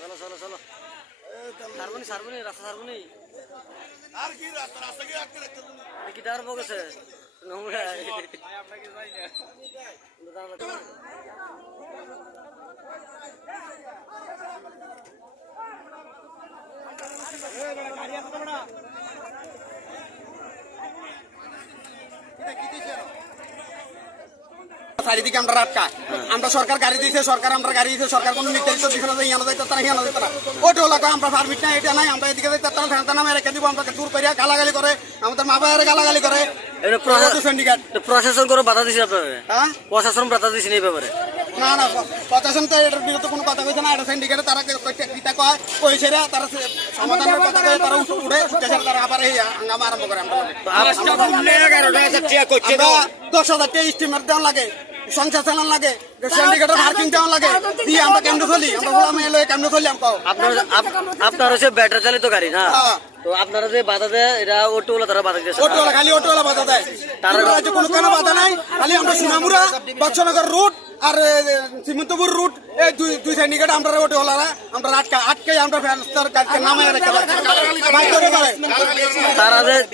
চলো চলো চলো সারবনি সারবনি রাস্তা সারবনি আর কি রাস্তা রাস্তা কি আটকে রাখতে কি দাঁড় বগেছে নোংরা আপনাকে যাই না গাড়ি আসতে পারে না এটা কি দিছে চারিদিকে আমরা রাটকা আমরা সরকার গাড়ি দিয়েছে সরকার আমরা গাড়ি দিয়েছে সরকার কোনো নির্ধারিত দিছে না ইয়ানো যাইতে তারা হিয়ানো যাইতে না ওটা হলো আমরা পারমিট নাই এটা নাই আমরা এদিকে যাইতে তারা ফ্যানটা নামে রেখে দিব আমরা দূর করিয়া গালাগালি করে আমাদের মা বাবার গালাগালি করে প্রশাসন করে বাধা দিছে আপনারা হ্যাঁ প্রশাসন বাধা দিছে এই ব্যাপারে না না প্রশাসন তো এটার বিরুদ্ধে কোনো কথা কইছে না এটা সিন্ডিকেটে তারা কিতা কয় কইছে রে তারা সমাধানের কথা কয় তারা উঠে স্টেশন তারা আবার এই হাঙ্গামা আরম্ভ করে আমরা 10,000 টাকা স্টিমার দেওয়া লাগে সংসার চালান লাগে সিন্ডিকেটের পার্কিং দেওয়া লাগে দিয়ে আমরা কেমনে চলি আমরা বলা মেয়ে কেমনে চলি আপনার হচ্ছে ব্যাটারি চালিত গাড়ি না তো আপনারা যে বাধা দেয় এটা অটোওয়ালা তারা বাধা দিয়েছে অটোওয়ালা খালি অটোওয়ালা বাধা দেয় তারা কোনো কেন বাধা নাই খালি আমরা সোনামুড়া বৎসনগর রুট আর শ্রীমন্তপুর রুট এই দুই সিন্ডিকেট আমরা অটোওয়ালারা আমরা আটকে আমরা নামায় রেখে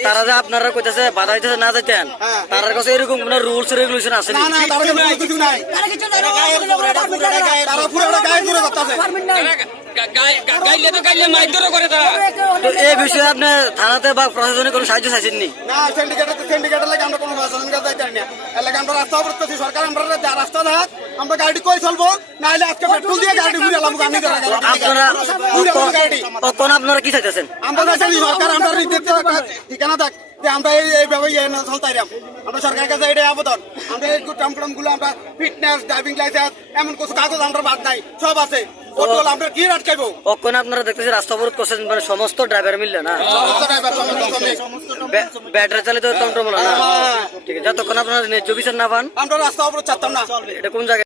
তারা যে আপনারা কইতেছে বাধা দিতেছে না যাইতেন তার কাছে এরকম কোনো রুলস রেগুলেশন আছে না না তার কাছে কিছু নাই তারা পুরো গায়ে জুড়ে করতেছে এই বিষয়ে আপনি থানাতে বা প্রশাসনে কোনো সাহায্য চাইছেননি না সিন্ডিকেটের লাগে আমরা কোনো প্রশাসনের কাছে যাইতে না এর লাগে আমরা রাস্তা অবরোধ করছি সরকার আমরা রাস্তা দেখাক আমরা গাড়ি কই চলবো না হলে আজকে পেট্রোল দিয়ে গাড়ি ঘুরে এলাম আপনারা কি চাইতেছেন আমরা চাইছি সরকার আমরা ঠিকানা থাক যে আমরা এইভাবে চলতাইরাম আমরা সরকারের কাছে এটাই আবেদন আমরা এই টমটম গুলো আমরা ফিটনেস ড্রাইভিং লাইসেন্স এমন কিছু কাগজ আমরা বাদ নাই সব আছে আমরা কি আটকাইবো ওখানে আপনারা দেখতেছি রাস্তা অবরোধ করছেন মানে সমস্ত ড্রাইভার মিললে না ব্যাটারি চালিত টমটম না ঠিক আছে যতক্ষণ আপনারা ন্যায্য বিচার না পান আমরা রাস্তা অবরোধ চাচ্তাম না এটা কোন জায়গায়